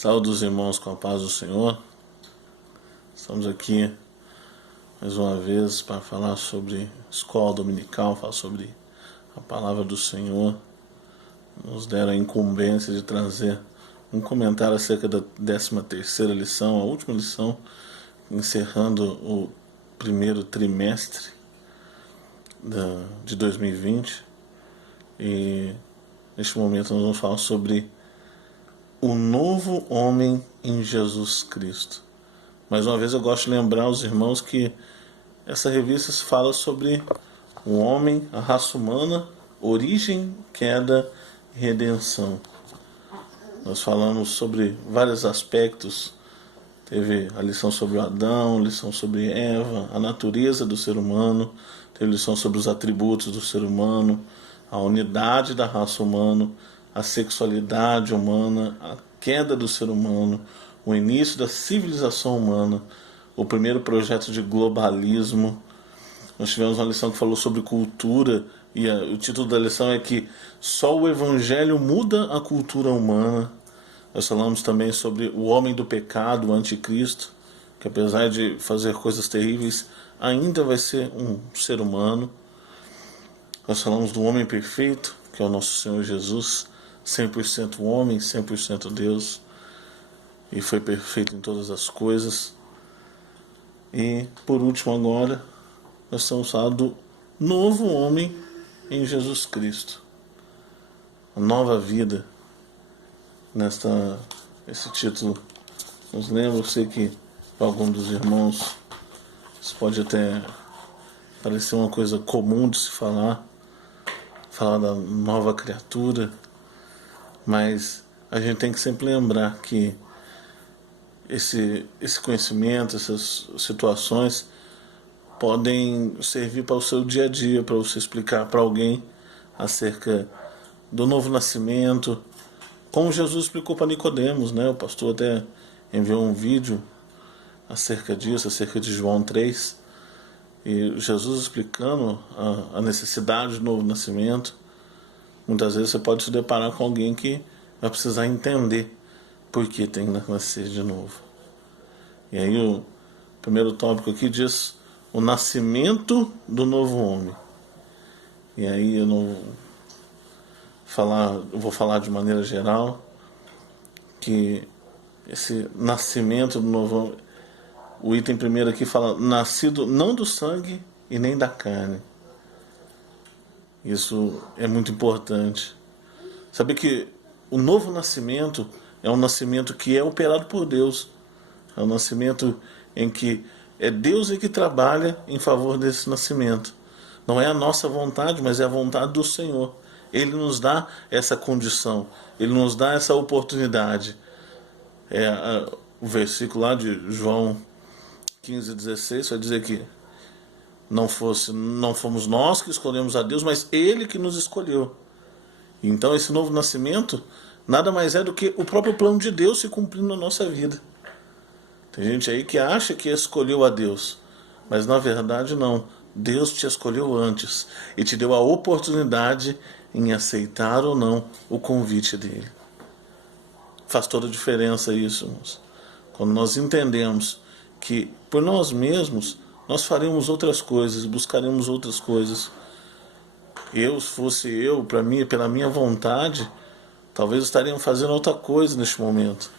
Saúde os irmãos com a paz do Senhor. Estamos aqui mais uma vez para falar sobre escola dominical, falar sobre a palavra do Senhor. Nos deram a incumbência de trazer um comentário acerca da 13ª lição, a última lição, encerrando o primeiro trimestre de 2020. E neste momento nós vamos falar sobre o novo homem em Jesus Cristo. Mais uma vez eu gosto de lembrar aos irmãos que essa revista fala sobre o homem, a raça humana, origem, queda e redenção. Nós falamos sobre vários aspectos. Teve a lição sobre o Adão, lição sobre Eva, a natureza do ser humano, teve lição sobre os atributos do ser humano, a unidade da raça humana, a sexualidade humana, a queda do ser humano, o início da civilização humana, o primeiro projeto de globalismo. Nós tivemos uma lição que falou sobre cultura, e o título da lição é que só o Evangelho muda a cultura humana. Nós falamos também sobre o homem do pecado, o anticristo, que apesar de fazer coisas terríveis, ainda vai ser um ser humano. Nós falamos do homem perfeito, que é o nosso Senhor Jesus, 100% homem, 100% Deus, e foi perfeito em todas as coisas. E por último agora, nós estamos falando do novo homem em Jesus Cristo, a nova vida. Esse título nos lembra, eu sei que para algum dos irmãos isso pode até parecer uma coisa comum de se falar da nova criatura, mas a gente tem que sempre lembrar que esse conhecimento, essas situações podem servir para o seu dia a dia, para você explicar para alguém acerca do novo nascimento, como Jesus explicou para Nicodemos, né? O pastor até enviou um vídeo acerca disso, acerca de João 3, e Jesus explicando a necessidade do novo nascimento. Muitas vezes você pode se deparar com alguém que vai precisar entender por que tem que nascer de novo. E aí o primeiro tópico aqui diz o nascimento do novo homem. E aí eu vou falar de maneira geral que esse nascimento do novo homem, o item primeiro aqui fala nascido não do sangue e nem da carne. Isso é muito importante. Saber que o novo nascimento é um nascimento que é operado por Deus. É um nascimento em que é Deus que trabalha em favor desse nascimento. Não é a nossa vontade, mas é a vontade do Senhor. Ele nos dá essa condição. Ele nos dá essa oportunidade. O versículo lá de João 15:16 vai dizer que não fomos nós que escolhemos a Deus, mas Ele que nos escolheu. Então esse novo nascimento nada mais é do que o próprio plano de Deus se cumprindo na nossa vida. Tem gente aí que acha que escolheu a Deus, mas na verdade não. Deus te escolheu antes e te deu a oportunidade em aceitar ou não o convite dele. Faz toda a diferença isso, irmãos. Quando nós entendemos que por nós mesmos nós faremos outras coisas, buscaremos outras coisas. Se fosse eu, pela minha vontade, talvez estaríamos fazendo outra coisa neste momento.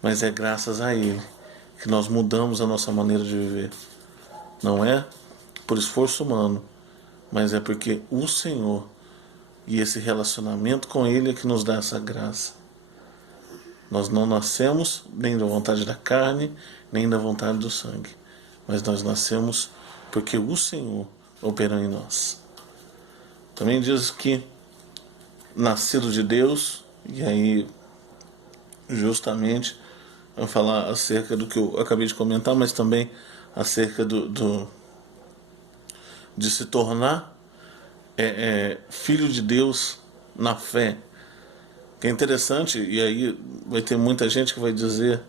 Mas é graças a Ele que nós mudamos a nossa maneira de viver. Não é por esforço humano, mas é porque o Senhor e esse relacionamento com Ele é que nos dá essa graça. Nós não nascemos nem da vontade da carne, nem da vontade do sangue, mas nós nascemos porque o Senhor operou em nós. Também diz que nascido de Deus, e aí justamente eu vou falar acerca do que eu acabei de comentar, mas também acerca de se tornar filho de Deus na fé. Que é interessante, e aí vai ter muita gente que vai dizer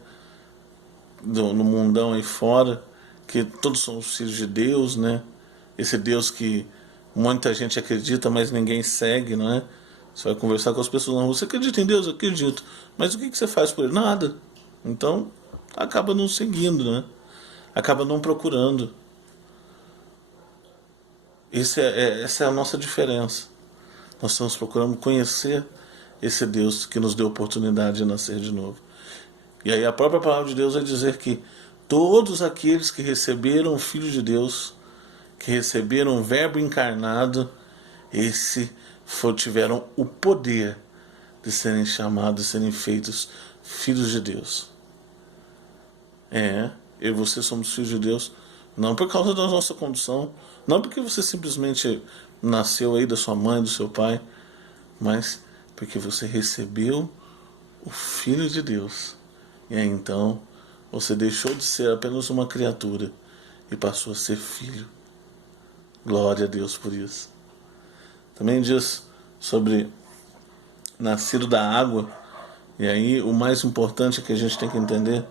no mundão aí fora que todos são os filhos de Deus, né? Esse Deus que muita gente acredita, mas ninguém segue, não é? Você vai conversar com as pessoas na rua, você acredita em Deus? Eu acredito. Mas o que você faz por ele? Nada. Então, acaba não seguindo, né? Acaba não procurando. Essa é a nossa diferença. Nós estamos procurando conhecer esse Deus que nos deu a oportunidade de nascer de novo. E aí a própria palavra de Deus vai dizer que todos aqueles que receberam o Filho de Deus, que receberam o Verbo encarnado, tiveram o poder de serem chamados, de serem feitos filhos de Deus. Eu e você somos filhos de Deus, não por causa da nossa condição, não porque você simplesmente nasceu aí da sua mãe, do seu pai, mas porque você recebeu o Filho de Deus. E aí então você deixou de ser apenas uma criatura e passou a ser filho. Glória a Deus por isso. Também diz sobre nascido da água. E aí o mais importante que a gente tem que entender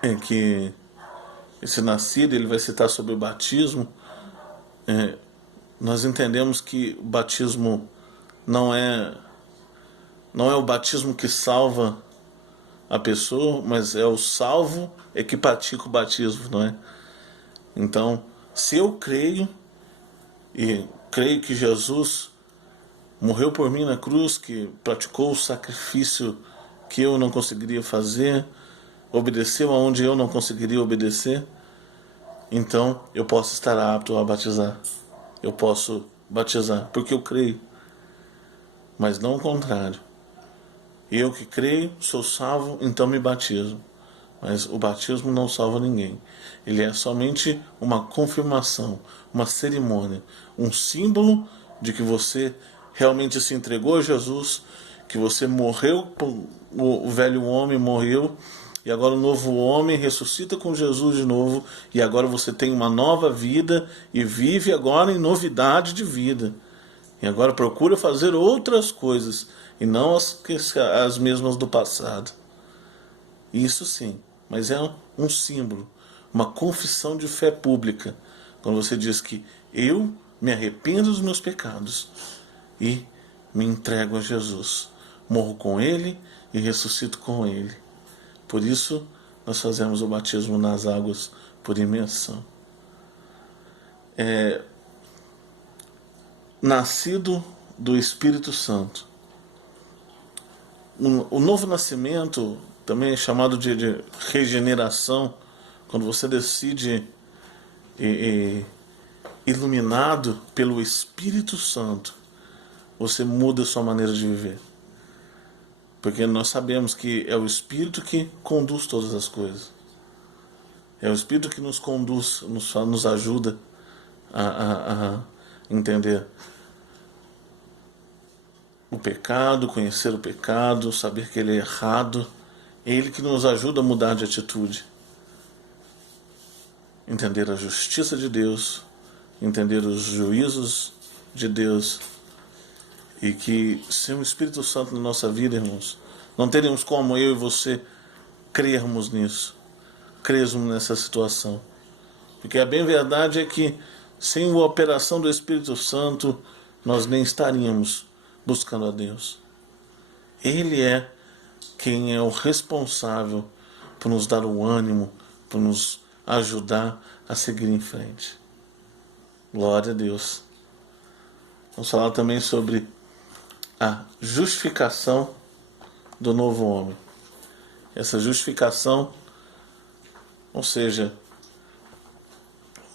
é que esse nascido, ele vai citar sobre o batismo. Nós entendemos que o batismo não é o batismo que salva a pessoa, mas é o salvo que pratica o batismo, não é? Então, se eu creio e creio que Jesus morreu por mim na cruz, que praticou o sacrifício que eu não conseguiria fazer, obedeceu aonde eu não conseguiria obedecer, então eu posso estar apto a batizar. Eu posso batizar, porque eu creio. Mas não o contrário. Eu que creio, sou salvo, então me batizo. Mas o batismo não salva ninguém. Ele é somente uma confirmação, uma cerimônia, um símbolo de que você realmente se entregou a Jesus, que você morreu, o velho homem morreu, e agora o novo homem ressuscita com Jesus de novo, e agora você tem uma nova vida e vive agora em novidade de vida. E agora procura fazer outras coisas e não as mesmas do passado. Isso sim, mas é um símbolo, uma confissão de fé pública. Quando você diz que eu me arrependo dos meus pecados e me entrego a Jesus. Morro com Ele e ressuscito com Ele. Por isso, nós fazemos o batismo nas águas por imersão. Nascido do Espírito Santo. O novo nascimento também é chamado de regeneração, quando você decide, iluminado pelo Espírito Santo, você muda a sua maneira de viver. Porque nós sabemos que é o Espírito que conduz todas as coisas. É o Espírito que nos conduz, nos ajuda a entender o pecado, conhecer o pecado, saber que ele é errado. É Ele que nos ajuda a mudar de atitude. Entender a justiça de Deus, entender os juízos de Deus. E que sem o Espírito Santo na nossa vida, irmãos, não teríamos como eu e você crermos nisso, crermos nessa situação. Porque a bem verdade é que sem a operação do Espírito Santo, nós nem estaríamos buscando a Deus. Ele é quem é o responsável por nos dar o ânimo, por nos ajudar a seguir em frente. Glória a Deus. Vamos falar também sobre a justificação do novo homem. Essa justificação, ou seja,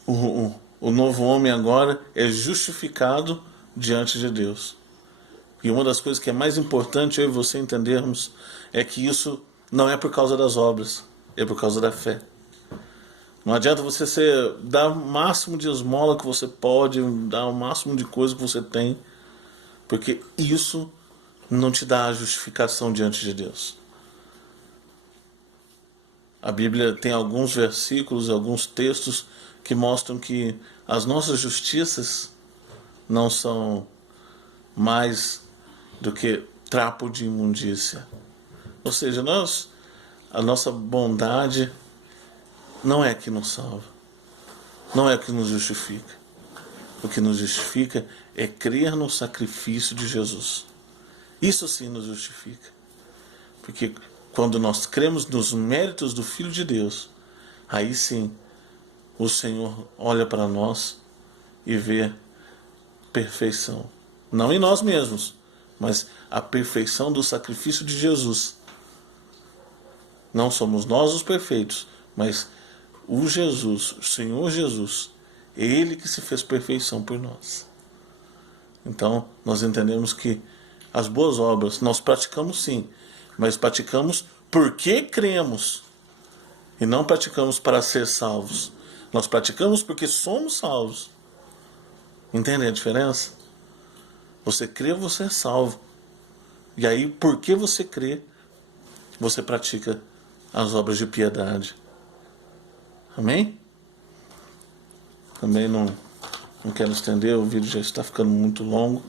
o novo homem agora é justificado diante de Deus. E uma das coisas que é mais importante eu e você entendermos é que isso não é por causa das obras, é por causa da fé. Não adianta você dar o máximo de esmola que você pode, dar o máximo de coisa que você tem, porque isso não te dá a justificação diante de Deus. A Bíblia tem alguns versículos, alguns textos que mostram que as nossas justiças não são mais do que trapo de imundícia. Ou seja, a nossa bondade não é que nos salva, não é que nos justifica. O que nos justifica é crer no sacrifício de Jesus. Isso sim nos justifica. Porque quando nós cremos nos méritos do Filho de Deus, aí sim o Senhor olha para nós e vê perfeição. Não em nós mesmos, mas a perfeição do sacrifício de Jesus. Não somos nós os perfeitos, mas o Jesus, o Senhor Jesus, Ele que se fez perfeição por nós. Então, nós entendemos que as boas obras nós praticamos sim, mas praticamos porque cremos e não praticamos para ser salvos. Nós praticamos porque somos salvos. Entende a diferença? Você crê, você é salvo. E aí, porque você crê, você pratica as obras de piedade. Amém? Também não quero estender, o vídeo já está ficando muito longo.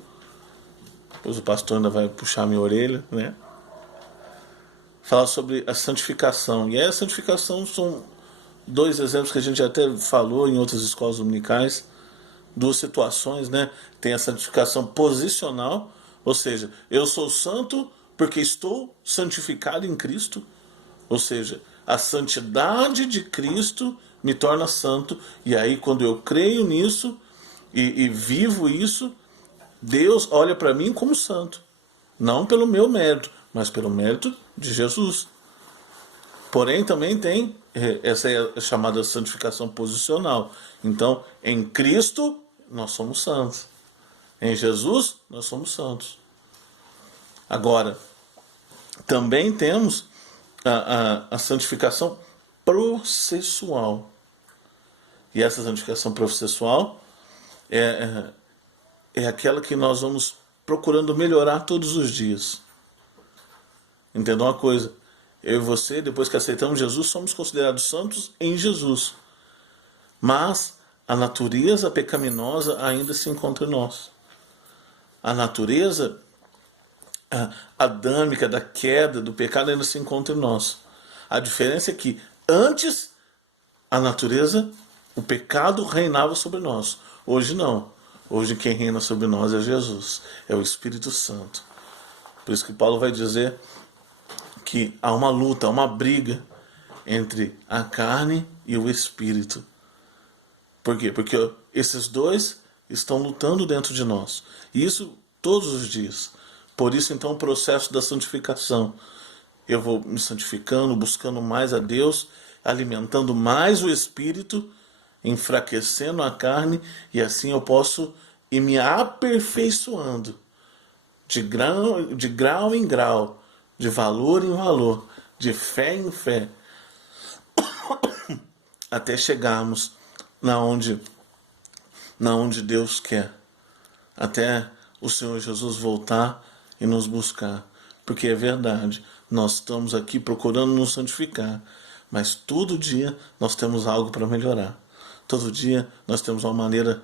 Depois o pastor ainda vai puxar minha orelha, né? Falar sobre a santificação. E aí a santificação são dois exemplos que a gente até falou em outras escolas dominicais. Duas situações, né? Tem a santificação posicional, ou seja, eu sou santo porque estou santificado em Cristo. Ou seja, a santidade de Cristo me torna santo. E aí quando eu creio nisso e vivo isso, Deus olha para mim como santo. Não pelo meu mérito, mas pelo mérito de Jesus. Porém, também tem essa é a chamada santificação posicional. Então, em Cristo, nós somos santos. Em Jesus, nós somos santos. Agora, também temos a santificação processual. E essa santificação processual é aquela que nós vamos procurando melhorar todos os dias. Entenda uma coisa, eu e você, depois que aceitamos Jesus, somos considerados santos em Jesus. Mas a natureza pecaminosa ainda se encontra em nós. A natureza adâmica da queda, do pecado ainda se encontra em nós. A diferença é que antes a natureza, o pecado reinava sobre nós. Hoje não. Hoje quem reina sobre nós é Jesus, é o Espírito Santo. Por isso que Paulo vai dizer que há uma luta, há uma briga entre a carne e o Espírito. Por quê? Porque esses dois estão lutando dentro de nós. E isso todos os dias. Por isso então o processo da santificação. Eu vou me santificando, buscando mais a Deus, alimentando mais o Espírito, enfraquecendo a carne, e assim eu posso ir me aperfeiçoando de grau em grau, de valor em valor, de fé em fé, até chegarmos na onde Deus quer, até o Senhor Jesus voltar e nos buscar. Porque é verdade, nós estamos aqui procurando nos santificar, mas todo dia nós temos algo para melhorar. Todo dia nós temos uma maneira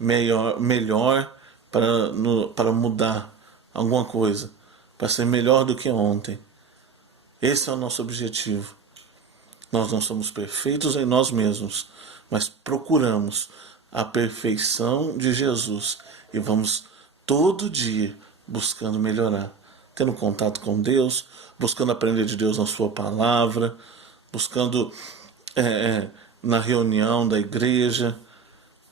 melhor para mudar alguma coisa, para ser melhor do que ontem. Esse é o nosso objetivo. Nós não somos perfeitos em nós mesmos, mas procuramos a perfeição de Jesus e vamos todo dia buscando melhorar, tendo contato com Deus, buscando aprender de Deus na sua palavra, buscando na reunião da igreja,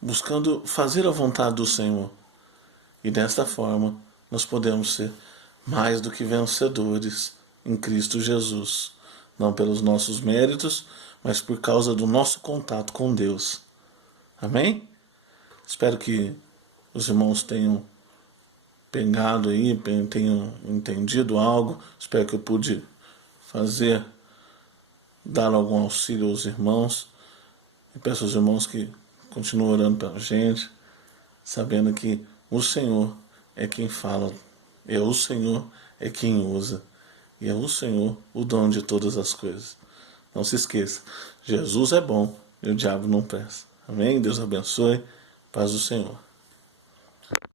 buscando fazer a vontade do Senhor. E desta forma nós podemos ser mais do que vencedores em Cristo Jesus, não pelos nossos méritos, mas por causa do nosso contato com Deus. Amém? Espero que os irmãos tenham pegado aí, tenham entendido algo. Espero que eu pude dar algum auxílio aos irmãos. E peço aos irmãos que continuem orando pela gente, sabendo que o Senhor é quem fala, é o Senhor é quem usa, e é o Senhor o dono de todas as coisas. Não se esqueça, Jesus é bom e o diabo não presta. Amém? Deus abençoe. Paz do Senhor.